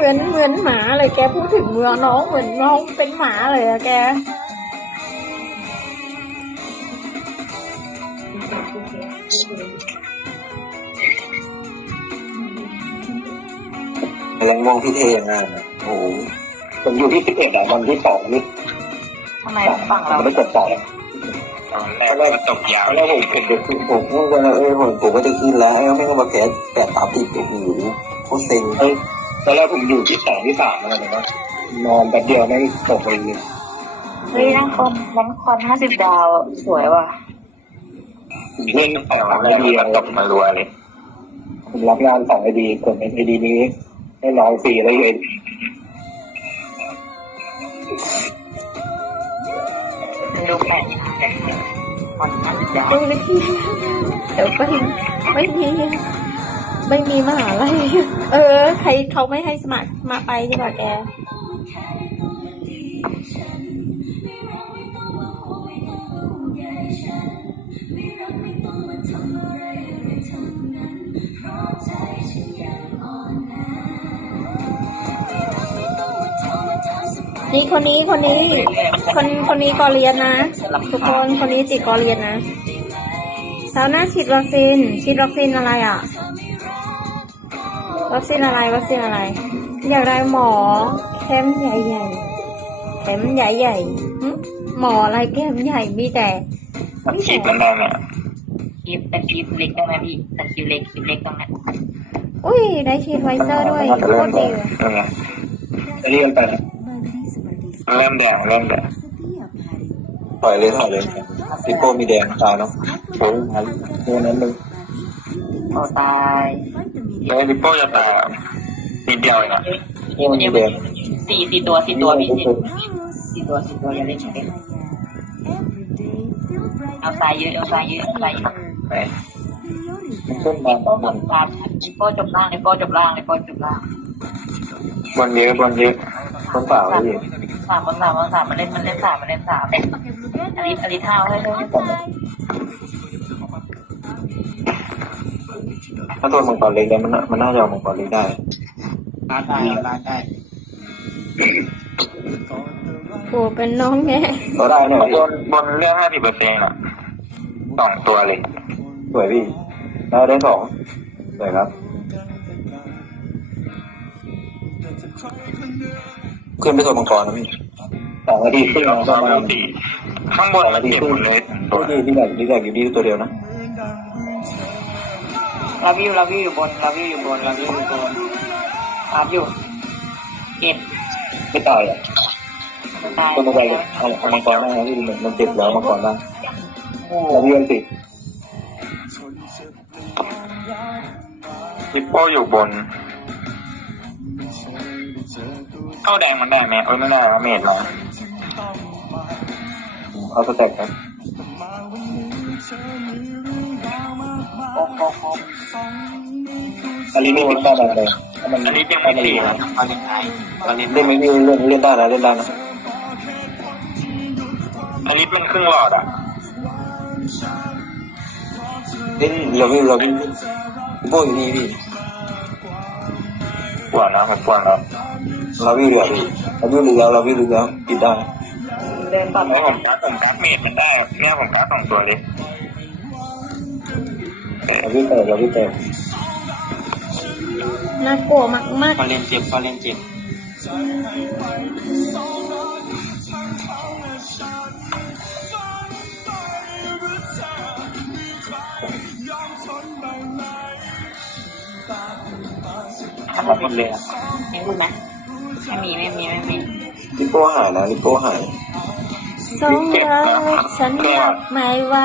เหมือนหมาเลยแกพูดถึงเมืองน้องเหมือนน้องเป็นหมาเลยอะแกแล้วมองพี่เท่งานโอ้โหผมอยู่ที่11วันที่2นี่ทำไมฝั่งเราไม่จบต่อแล้วจบยาวแล้วผมก็ผมก็จะขึ้นแล้วไม่ต้องมาแกะตามติดอยู่โคตรเซ็งแล้วผมอยู่ที่2ที่3แล้วนะนอนแบบเดียวไม่ตกเลยเฮ้ยนั่งคอน50 ดาวสวยว่ะเล่น2 ID ตกมารัวเลยผมรับงาน2 ID กด ID นี้ให้น้องฟรีได้เลยดูแข่งคอน50 ดาวไม่มีเดี๋ยวไม่มีมหาลัยใครเขาไม่ให้สมัครมาไปดีกว่าแกนี่คนนี้ก็เรียนนะทุกคนคนนี้จิตก็เรียนนะสาวหน้าฉีดวัคซีนอะไรอ่ะวัคซีนอะไรอยากได้หมอแคมใหญ่หมออะไรแคมใหญ่มีแต่ฉีดกันได้ไหมเป็นคลิปเล็กได้ไหมพี่แต่คลิปเล็กต้องนะอุ้ยได้ฉีดไฟเซอร์ด้วยโคตรดีเลยเรียนไปเริ่มแดงปล่อยเลยพี่โป้มีแดงตายเนาะโอ้ยตัวนั้นมึงโอ้ตายแล้วพี่โป้จะตายนิดเดียวเนาะมีแดงสี่ตัวพี่4 ตัวอย่าเล่นเอาตายเยอะไปขึ้นมาบนการโป้จบล่างบนเยอะคนเปล่าเลย 3 มันเล่น3อันนี้เท้าให้ถ้าตัวมังกรเล็กได้มันน่าจะเอามังกรเล็กได้ลาได้โอ้เป็นน้องแง่ตัวได้เนี่ยบนเรื่อง50%อ่ะ2 ตัวเลยสวยพี่เราได้2สวยครับขึ้นไปตัวมังกรนะพี่2 นาทีขึ้นมาประมาณข้างบน2 นาทีขึ้นเลยตัวที่แบบอยู่ดีตัวเดียวนะลาวิวอยู่บนรับอยู่เก็บไม่ตายอ่ะตัวมังกรเอามังกรได้ที่มันเจ็บแล้วมังกรได้ลาวิวติดฮิปโปอยู่บนเข้าแดงมันได้ไหมไม่ได้เมจเราเอาสเต็ปครับอันนี้ไม่เป็นได้เลยอันนี้เป็นไม่ดีนะอันนี้เล่นไม่ดีเล่นได้นะอันนี้เป็นครึ่งหลอดอ่ะเล่นเราพี่โบ้อยู่นี่พี่กว่านะมันกว่านะเราวิ่งเหลือพี่เราวิ่งเหลือปิดได้เดินตัดผมกัดเมจมันได้เนี่ยผมกัด2 ตัวเลยเราวิ่งเติมน่ากลัวมากเขาเล่นเจ็บทำแบบเลยไม่รู้นะไม่มีลิโป้หายนะลิโป้หายสองเราฉันรับไม่ไหว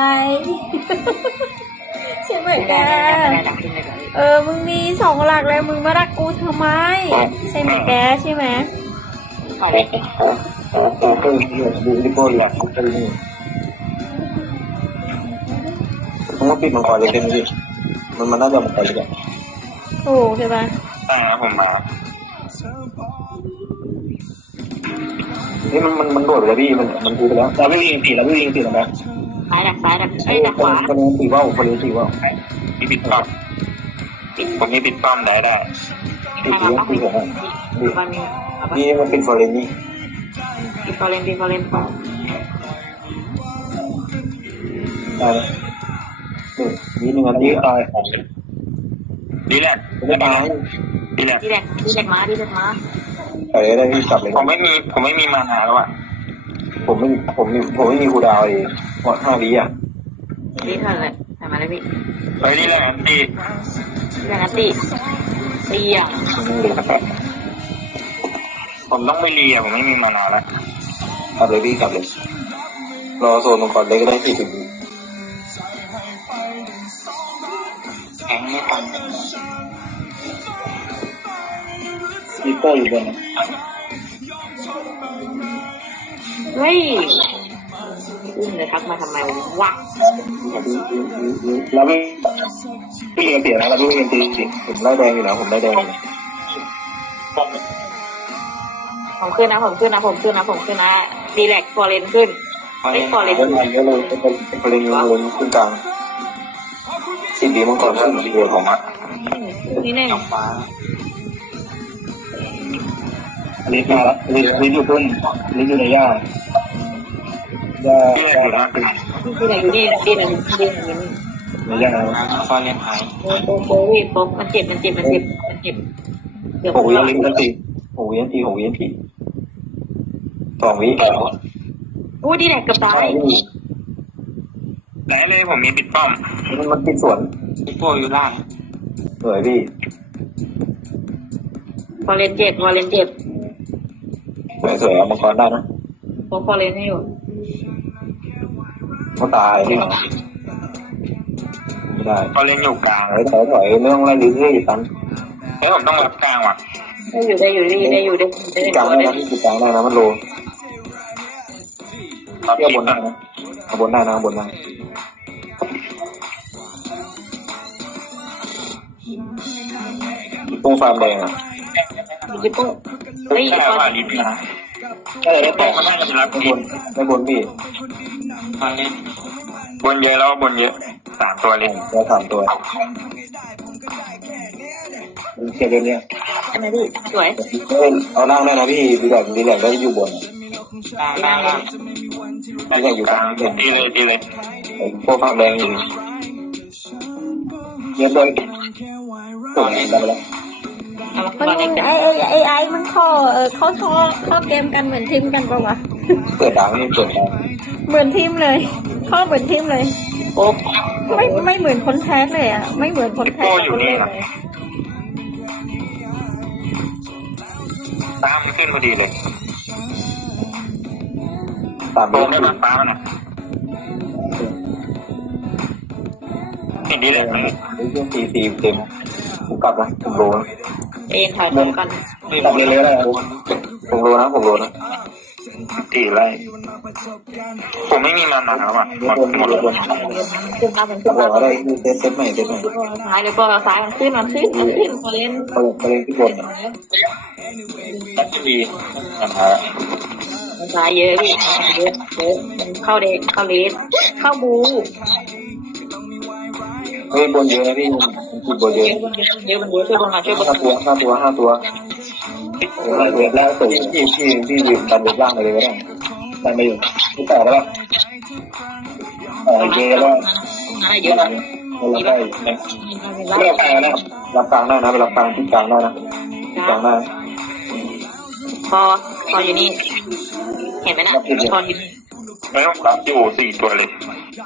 ใช่ไหมแกมึงมี2 หลักแล้วมึงมารักกูทำไมใช่ไหมแกใช่ไหมโอ้ดูลิโป้หลักกูจะรู้ต้องปิดมังกรเลยเต็มที่มันน่าจะมังกรเลยถูกใช่ปะใช่ครับผมมานี่มันโดดเลยพี่มันดูไปแล้วเราไม่ยิงตีแล้วนะซ้ายดักขวาคนนี้ตีว่าวพี่ปิดป้อมผมนี่ปิดป้อมได้ติดเลี้ยงที่ผมตอนนี้นี่มันเป็นฟอร์เรนนี่ติดฟอร์เรนก่อนได้นี่นึงอันนี้ตายของดีแหละไม่ตายดีแหละดีแหละมาไปได้พี่กลับเลยผมไม่มีมานาแล้วอ่ะผมไม่มีคูดาวเองหมด5 วิอ่ะดีเท่าไหร่ทำมาแล้วพี่เฮ้ยดีแหละตีอย่างนั้นตีอ่ะผมต้องไปเรียผมไม่มีมานาแล้วกลับเลยพี่กลับเลยรอโซนมังกรเล็กก็ได้40 วิแข็งไม่ทันมีโป้อยู่บนเฮ้ยเลยทักมาทำไมวะแล้วพี่เสียนะแล้วพี่ยังตีผมไล่แดงอยู่นะผมไล่แดงผมขึ้นนะดีแลกฟอร์เรนขึ้นไม่ฟอร์เรนเยอะเลยเป็นประเด็นวนขึ้นกลาง10 วิมังกรขึ้นเดียวของนี่หนึ่งฟ้าลิฟต์มาแล้วลิฟต์อยู่พุ่นลิฟต์อยู่ในย่าที่อยู่นะดีแลกอยู่นี่ดีแลกในย่าฟ้าเรียนหายโอ้มันเจ็บเดี๋ยว 6 วิลิฟต์ตี6 วินาที2 วิอู้ดีแลกกับตายไหนเลยผมมีปิดป้อมมันติดสวนมีพวกอยู่ล่างสวยพี่ฟอร์เรนเจ็บสวยเอามังกรได้นะฟอร์เรนให้อยู่เขาตายพี่ไม่ได้เขาเล่นอยู่กลางถอยเรื่องอะไรลิฟต์อีกตันเฮ้ยผมต้องรับกลางว่ะได้อยู่กลางได้นะพี่กลางได้นะมันโลรับเที่ยวที่บนได้นะบนได้นะบนได้โป้งฟาร์มแดงอ่ะจิ๊บปุ๊บเฮ้ยใช่ว่าลิฟต์นะได้ป้องเขาน่าจะรับบนได้บนพี่มาเล่นบนเยอะแล้วบนเยอะ3 ตัวเล่นได้3 ตัวเก็บเรื่องนี้ทำไมพี่สวยเอาล่างได้นะพี่ดีแลกได้อยู่บนล่างดีแลกอยู่กลางตีเลยโป้งฟาร์มแดงอยู่เยอะเลยตัวนี้ได้แล้วมันไอ้มันเข้าเกมกันเหมือนทีมกันปะวะเปิดดังนี่เปิดดังเหมือนทีมเลยเข้าเหมือนทีมเลยโอ้ไม่เหมือนคนแพ้เลยอ่ะไม่เหมือนคนแพ้คนเล่นเลยตามมันขึ้นพอดีเลย 3 โตไม่รับฟ้านะเห็นดีเลยตีเต็มผมกลับนะผมโลนะเอ็นถ่ายตรงกันกลับเลยได้ผมโลนะตีไรผมไม่มีมานาแล้วอ่ะหมดขึ้นมาเป็นกขึ้ลันบมาอะไรเซตใหม่ซ้ายเลยก็ซ้ายมันขึ้นฟอร์เรนไปที่บนตัดทีปัญหาซ้ายเยอะพี่เยอะเข้าเด็กเข้าเลสเข้าบูเฮ้ยบนเยอะนะพี่มันติดบนเยอะเยอะช่วยบนมาช่วยบน 5 ตัวแล้วสูงที่ยืนดันบนล่างเลยก็ได้ดันไปอยู่ที่ต่อแล้วเยอะแล้วเยอะเราได้รับกลางได้นะไปรับกลางที่กลางได้นะที่กลางได้พออยู่นี่เห็นไหมเนี่ยพออยู่นี่ไม่ต้องรับอยู่4 ตัวเลย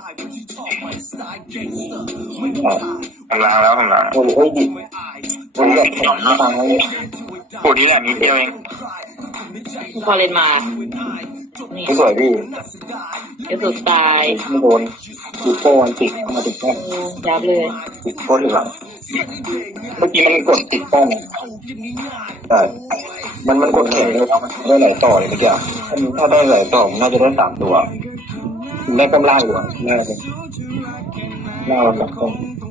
ผมล้างแล้วโอ้ยดิโอ้ยแบบผมไม่ฟังเลยปูดีแหละนิดเดียวเองพอเล่นมานี่ไม่สวยพี่จะสุดตายไม่โดนติดโป้มันติดมาติดแค่ยับเลยติดโป้ถึงหลังเมื่อกี้มันกดติดโป้งใช่มันกดแข็งเลยได้หลายต่อเลยเมื่อกี้ถ้าได้หลายต่อน่าจะได้3 ตัวได้กำลังอยู่น่าจะน่าจะต้อง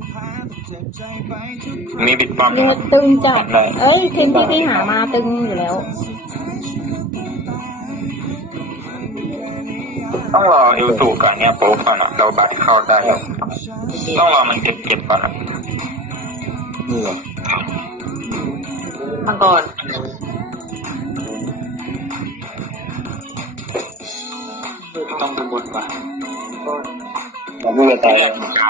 มีปิดป้อมเนี่ยตึงจัดทีมที่พี่หามาตึงอยู่แล้วต้องรอเอลสูก่อนเนี่ยโป๊กก่อนเราบัตรเข้าได้ต้องรอมันเก็บก่อนนี่เหรอมังกรต้องดูบนว่ะเราไม่จะตาย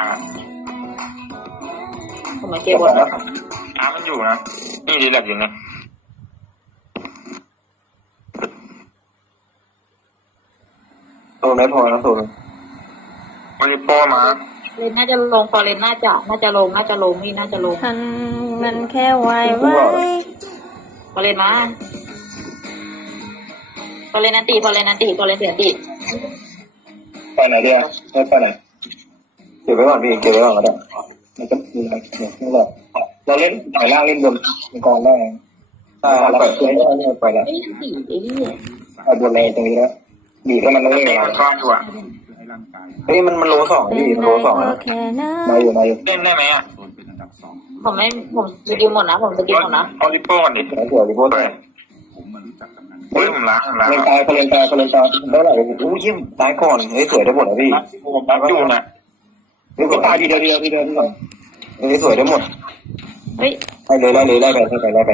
ผมมาเก็บบนนะน้ำมันอยู่นะนี่ดีแบบอยู่นะโซนไม่พอนะโซนมันมีโป้มาเลนน่าจะลงฟอร์เรนน่าจะลงนี่น่าจะลงฉันมันแค่ไว้ฟอร์เรนมาฟอร์เรนนันตีฟอร์เรนเสียตีไปไหนเดียวไปไหนเก็บไว้ก่อนพี่เก็บไว้ก่อนก็ได้มันจะมีอะไรนี่แหละเราเล่นต่อยล่างเล่นบนกองได้ถ้าเราเปิดได้ไปแล้วไอ้ตีไอ้นี่เอาบนเลยตรงนี้แล้วบีบให้มันไม่เล่ได้นมันกล้องอยู่อ่ะเฮ้ยมันโลสองพี่โลสองนะมาอยู่เล่นได้ไหมอ่ะผมสกิลหมดนะผมสกิลหมดนะเอาลิปโป้ก่อนดิเสือริโบ้ด้วยเฮ้ยผมล้างเล่นตายเขาเล่นตายได้ไหนอู้ยิ้มตายก่อนเฮ้ยสวยได้หมดนะพี่ผมรับอยู่นะเฮ้ยตายทีเดียวเฮ้ยสวยได้หมดเฮ้ยไล่ไป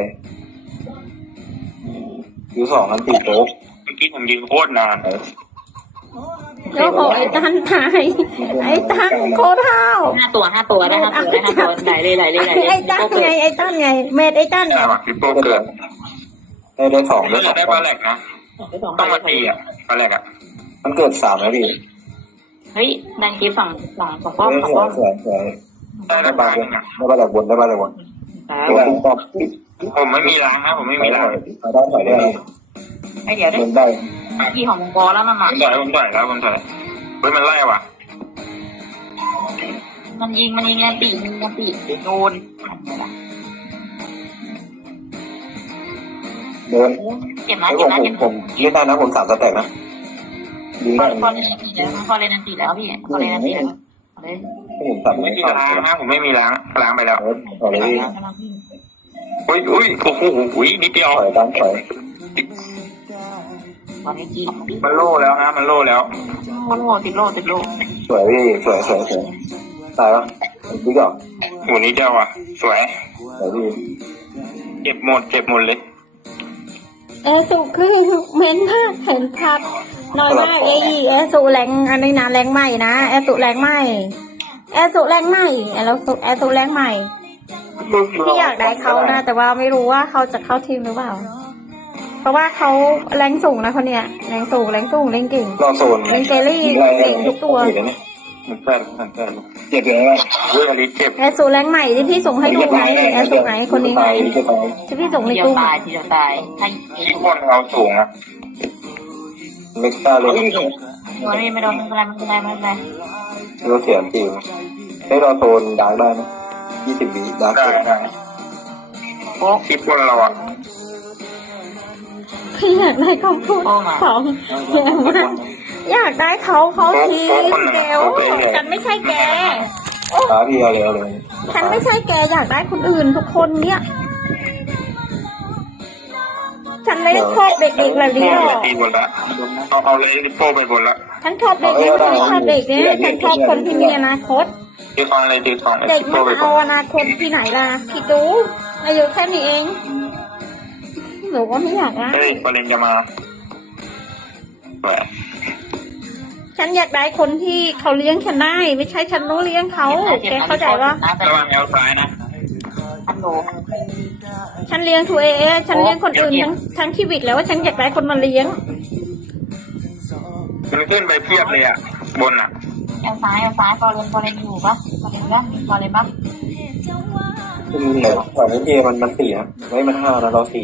อยู่สองอันติโต๊ะเมื่อกี้ผมยืนโคตรนานโอ้โหไอ้ตันตายไอ้ตันโคตรเท่า 5 ตัวได้5 ตัวไหลเลยไอ้ตันไงเมดไอ้ตันไงแต่ว่าลิปโป้เกิดได้สองไม่อยากได้ปลาแหลกนะต้องมาตีอ่ะปลาแหลกอ่ะมันเกิดสามแล้วพี่เฮ้ยดันกีฝั่งป้อมสวยได้ได้ปบ้าลานได้บ้านบนได้บ้านบนตัวตุ้มป้อมผมไม่มีล้างนะผมไม่มีล้างได้ถอยได้ไอเดี๋ยวได้บนได้ที่ของมังกรแล้วมันผมต่อยแล้วเฮ้ยมันไล่ว่ะมันยิงยันตีโดนเดินเจ็บนะไอ้เจ็บนะผมเล่นได้นะผมสามสแต็กนะดีฟอมากร์เรนนันตีแล้วพี่ฟอร์เรนนันตีแล้วผมสามไม่ไม่มีสามล้างนะผมไม่มีล้างไปแล้วถอยเลยอุ้ยโอ้โหนิดเดียวถอยตั้งถอยตอนนี้จีมันโล่แล้วนะมันโล่แล้วติดโลสวยพี่สวยตายแล้วพี่ก่อนโหนี่เจ้าอ่ะสวยสวยพี่เจ็บหมดเลยสุคือเม้นมากเห็นพัดน้อยมากสุแรงอันนี้นะแรงใหม่นะสุแรงใหม่สุแรงใหม่สุแรงใหม่ที่อยากได้เขานะแต่ว่าไม่รู้ว่าเขาจะเข้าทีมหรือเปล่าเพราะว่าเขาแรงสูงนะคนเนี้ยแรงสูงเล่นเก่งรอโซนเล่นเจลลี่เก่งทุกตัวมันแฟนเจ็บเลยไหมเฮ้ยอันนี้เจ็บสุแรงใหม่ที่พี่ส่งให้ดูไงสุไหนคนนี้ไงที่พี่ส่งในเดียวกลุ่มตายให้ที่คนเราสูงอ่ะเล็กซ่าเลยไม่โดนไม่เป็นไรเราเสียจริงให้เราโซนดาร์กได้ไหม20 วิดาร์กได้โอ้ที่คนเราอ่ะพี่อยากได้เขาพูดของอยากได้เขาทีเดียวฉันไม่ใช่แกพี่เอาเลยฉันไม่ใช่แกอยากได้คนอื่นทุกคนเนี่ยฉันไม่ได้ชอบเด็กๆแบบนี้หรอกตีบนละเอาเลยลิปโป้ไปบนละฉันชอบเด็กเนี่ยฉันไม่ชอบเด็กเนี่ยฉันชอบคนที่มีอนาคตตีฟองเลยตีฟองเด็กลิปมัโป้นไปบเอานอนาคตที่ไหนล่ะคิดดูอายุแค่นี้เองหนูก็ไม่อยากนะเฮ้ยประเด็นจะมาแหวฉันอยากได้คนที่เขาเลี้ยงฉันได้ไม่ใช่ฉันต้องเลี้ยงเขาแกเข้าใจว่าระวังแอลซ้ายนะอันโลฉันเลี้ยงตัวเองฉันเลี้ยงคนอื่นทั้งชีวิตแล้วว่าฉันอยากได้คนมาเลี้ยงมันขึ้นไปเพียบเลยอ่ะบนอ่ะแอลซ้ายฟอร์เรนอยู่ปะฟอร์เรนปะคุณเหลือตอนนี้เอมัน4นะไม่มัน5แล้วเรา4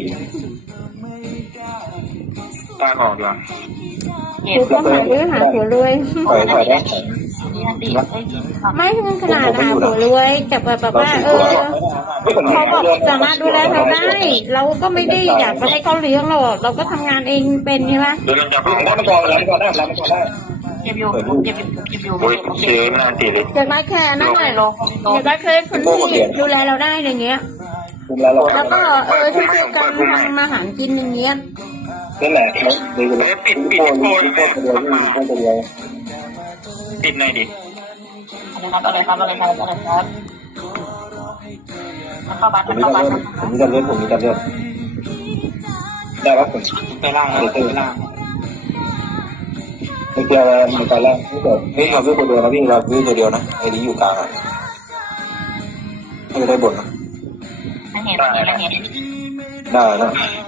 ตาออกดีกว่ากูก็หาเรื่องหาหัวรวยถอยได้นี่นันตีไม่ถึงขนาดหาหัวรวยแต่แบบว่าเขาบอกสามารถดูแลเราได้ เราก็ไม่ได้อยากไปให้เขาเลี้ยงหรอกเราก็ทำงานเองเป็นนี่ละเดี๋ยวมันจะพังหมดมันก่อนได้เก็บอยู่โอ้ยเชฟน่าตีเลยอยากได้แค่นั่นแหละอยากได้แค่คนที่ดูแลเราได้อย่างเงี้ยคุมแล้วเราแล้วก็ช่วยกันทำอาหารกินอย่างเงี้ยนั่นแหละดูเลยปิดโคนโคนเดียวนี่โคนเดียวปิดหน่อยดิอะไรครับมันเข้าบัสผมัมนมีเข้าการบัสเลือดผมมีการเลือดผมมีการเลือดได้แล้วผมไปล่างนะไปล่างไม่เกี่ยวอะไรมีการแรกไม่เกิดไม่เราวิ่งตัวเดียวนะพี่เราวิ่งตัวเดียวนะไอ้นี้อยู่กลางอ่ะไม่ได้บนนะไม่เห็นไม่เห็นได้นะ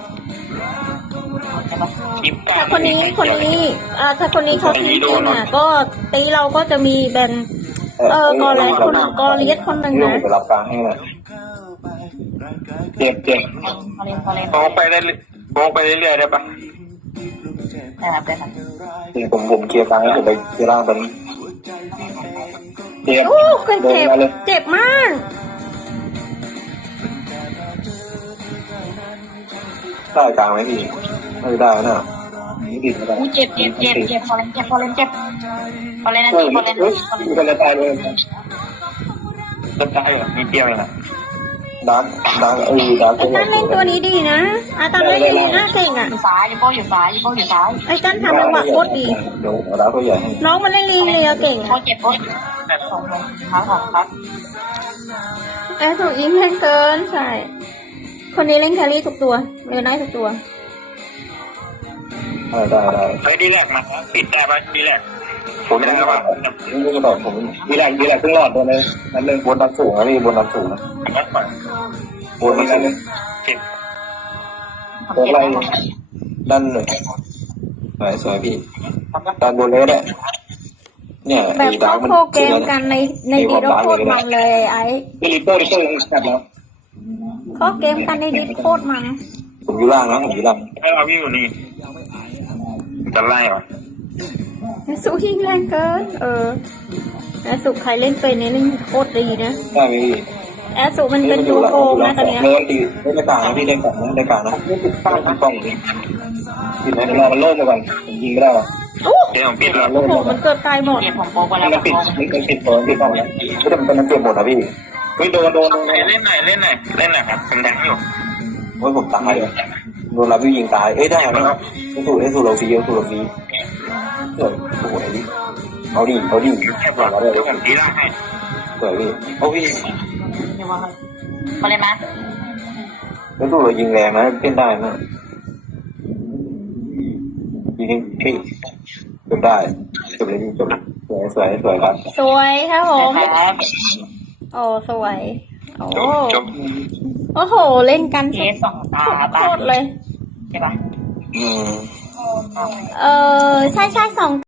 ใช่ปะทิปกลางถ้าคนนี้ถ้าคนนี้เขาทิ้งจริงอ่ะก็ตีเราก็จะมีแบนกอแลนคนหนึ่งกอเลียสคนหนึ่งนี่นะผมจะรับกลางให้นะเจ็บเจ็บพอเล่นพอเล่นโค้งไปเรื่อยโค้งไปเรื่อยได้ปะได้ครับได้ครับจริงผมเคลียร์กลางให้ผมไปเคลียร์ล่างตอนนี้เจ็บโอ้เคยเดินเจ็บมาเลยเจ็บมากได้กลางไหมพี่ไม่ได้นะนี่ดิไม่ได้เจ็บพอเล่นเจ็บพอเล่นเจ็บพอเล่นนะเฮ้ยพอเล่นมีกันเลยตายเลยจะตายเหรอมีเดียวเลยนะดังดังดังไอ้ตั้นเล่นตัวนี้ดีนะไอ้ตั้นเล่นดีนะเก่งอ่ะอยู่ซ้ายยูโป้อยู่ซ้ายยูโป้อยู่ซ้ายไอ้ตั้นทำจังหวะโคตรดีเดี๋ยวดังตัวใหญ่ให้น้องมันเล่นลีเลียเก่งโป้อ่ะเจ็บโป้ส่งลงครับของครับแอสถูกอิงเล่นเกินใช่คนนี้เล่นแครี่ทุกตัวเล่นได้ทุกตัวได้เฮ้ยดีแลกมาปิดได้ปะดีแลกผมไม่ได้ว่านี่ก็แบบผมดีแลกเพิ่งหลอดตัวนึงนั่นเลยบนดันสูงนะพี่บนดันสูงนะอันนี้ก่อนบนมันเลยเจ็บตัวไรด้านหนึ่งสวยพี่ด้านบนเลยแหละเนี่ยแบบเขาโคเกมกันในดีโคตรมันเลยไอ้พี่ลิปเปอร์ยังขัดแล้วเขาเกมกันในดีโคตรมันผมอยู่ล่างนะผมอยู่ล่างถ้าเราวิ่งอยู่นี่จะไล่เหรอแอสถูกยิงแรงเกินแอสถูกใครเล่นเป็นนี่เล่นโคตรดีนะได้ไหมพี่แอสถูกมันเป็นตัวโกงนะตอนเนี้ยเล่นตีได้กลางนะพี่ได้กลางนะได้กลางนะไม่ติดป้องติดป้องดิติดไหมรอมันโล่งไปก่อนยิงไม่ได้หรอโอ้เดี๋ยวผมปิดแล้วโหมันเกิดตายหมดเจ็บผมโป้ไปแล้วมันปิดมันปิดตัวปิดป้องแล้วไม่แต่มันเจ็บหมดนะพี่ไม่โดนเล่นหน่อยครับเป็นแดงอยู่โอ้ยผมตายเลยโดนรับยิงตายเอ้ยได้ไหมไอ้สูเราฟีสูเราฟีสวยโอ้โหไอ้ดิเอาดิแค่บอกเราได้เดี๋ยวผมตีล่างให้สวยพี่โอ้พี่เดี๋ยวว่าพอเล่นมาแล้วสูเรายิงแรงนะเล่นได้นะยิงพี่จบได้จบเลยจบสวยครับสวยครับผมครับโอ้สวยโอ้จบโอ้โหเล่นกันเคสสองตาโคตาตรเลยใช่ปะอืมใช่สอง